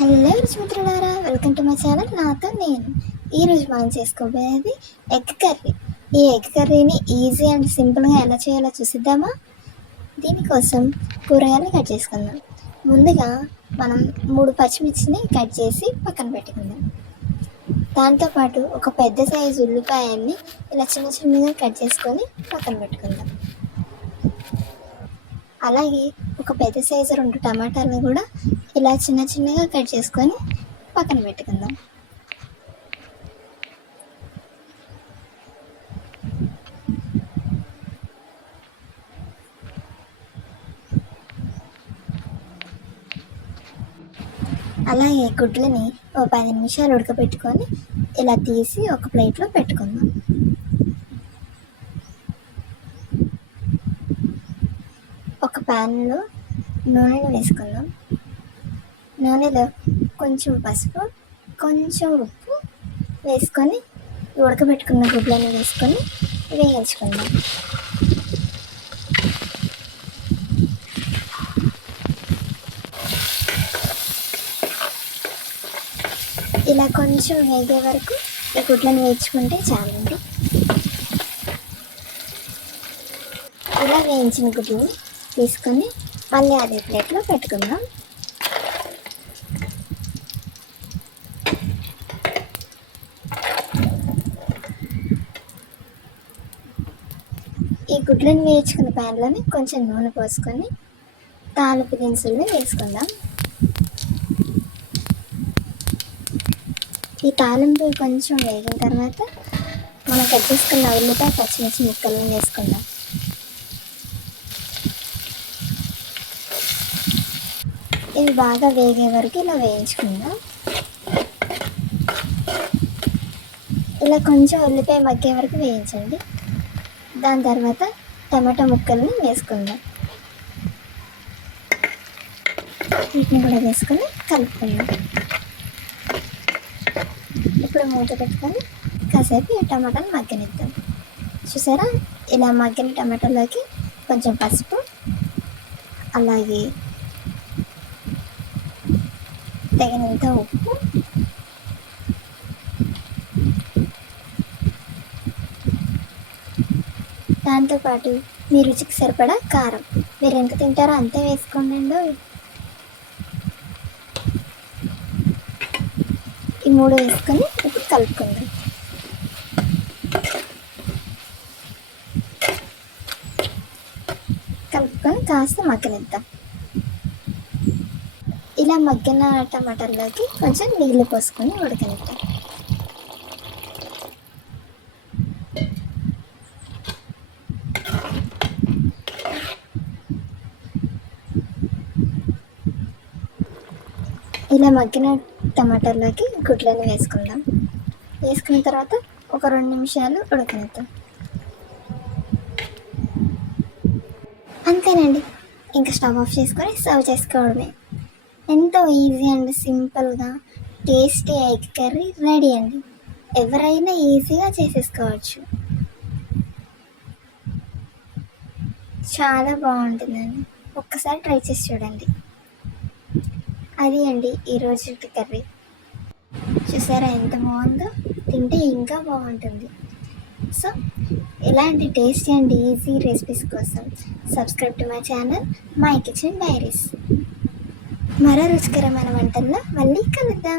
Hello రుచిమిత్రులారా, welcome to my channel. నాతో నేను ఈరోజు మనం చేసుకోబోయేది ఎగ్ కర్రీ. ఈ ఎగ్ కర్రీని ఈజీ అండ్ సింపుల్గా ఎలా చేయాలో చూసిద్దామా. దీనికోసం కూరగాయలు కట్ చేసుకుందాం. ముందుగా మనం 3 పచ్చిమిర్చిని కట్ చేసి పక్కన పెట్టుకుందాం. దాంతోపాటు ఒక పెద్ద సైజు ఉల్లిపాయల్ని ఇలా చిన్న చిన్నగా కట్ చేసుకొని పక్కన పెట్టుకుందాం. అలాగే ఒక పెద్ద సైజు 2 టమాటాలను కూడా ఇలా చిన్న చిన్నగా కట్ చేసుకొని పక్కన పెట్టుకుందాం. అలాగే గుడ్లని ఒక 10 నిమిషాలు ఉడకబెట్టుకొని ఇలా తీసి ఒక ప్లేట్లో పెట్టుకుందాం. ఒక ప్యాన్లో నూనెను వేసుకుందాం. నూనెలో కొంచెం పసుపు, కొంచెం ఉప్పు వేసుకొని ఉడకబెట్టుకున్న గుడ్లను వేసుకొని వేయించుకుందాం. ఇలా కొంచెం వేగే వరకు ఈ గుడ్లను వేయించుకుంటే చాలండి. ఇలా వేయించిన గుడ్లను తీసుకొని మళ్ళీ అదే ప్లేట్లో పెట్టుకుందాం. ఈ గుడ్లను వేయించుకున్న ప్యాన్లోని కొంచెం నూనె పోసుకొని తాలింపు దినుసుల్ని వేసుకుందాం. ఈ తాలింపు కొంచెం వేగిన తర్వాత మనం కట్ చేసుకున్న ఉల్లిపాయ పచ్చిమిర్చి ముక్కలను వేసుకుందాం. ఇవి బాగా వేగే వరకు ఇలా వేయించుకుందాం. ఇలా కొంచెం ఉల్లిపాయ మగ్గే వరకు వేయించండి. దాని తర్వాత టమాటా ముక్కల్ని వేసుకుందాం. వీటిని కూడా వేసుకొని కలుపుకుందాం. ఇప్పుడు మూత పెట్టుకొని కాసేపు ఈ టమాటాలు మగ్గనిద్దాం. చూసారా, ఇలా మగ్గిన టమాటాలోకి కొంచెం పసుపు, అలాగే తగినంత ఉప్పు, దాంతోపాటు మీ రుచికి సరిపడా కారం, మీరు ఎంత తింటారో అంతే వేసుకోండి. ఈ 3 వేసుకొని ఇప్పుడు కలుపుకుందాం. కలుపుకొని కాస్త మగ్గనిద్దాం. ఇలా మగ్గిన టమాటాల్లోకి కొంచెం నీళ్ళు పోసుకొని ఉడకనిద్దాం. ఇలా మగ్గిన టమాటాల్లోకి గుడ్లను వేసుకుందాం. వేసుకున్న తర్వాత ఒక 2 నిమిషాలు ఉడకనిద్దాం. అంతేనండి, ఇంకా స్టవ్ ఆఫ్ చేసుకొని సర్వ్ చేసుకోవడమే. ఎంతో ఈజీ అండ్ సింపుల్గా టేస్టీ ఎగ్ కర్రీ రెడీ అండి. ఎవరైనా ఈజీగా చేసేసుకోవచ్చు. చాలా బాగుంటుందండి, ఒక్కసారి ట్రై చేసి చూడండి. అది అండి ఈరోజు కర్రీ. చూసారా ఎంత బాగుందో, తింటే ఇంకా బాగుంటుంది. సో ఇలాంటి టేస్టీ అండ్ ఈజీ రెసిపీస్ కోసం subscribe to my channel my kitchen diaries. మరో రుచికరమైన వంటల్లో మళ్ళీ కలుద్దాం.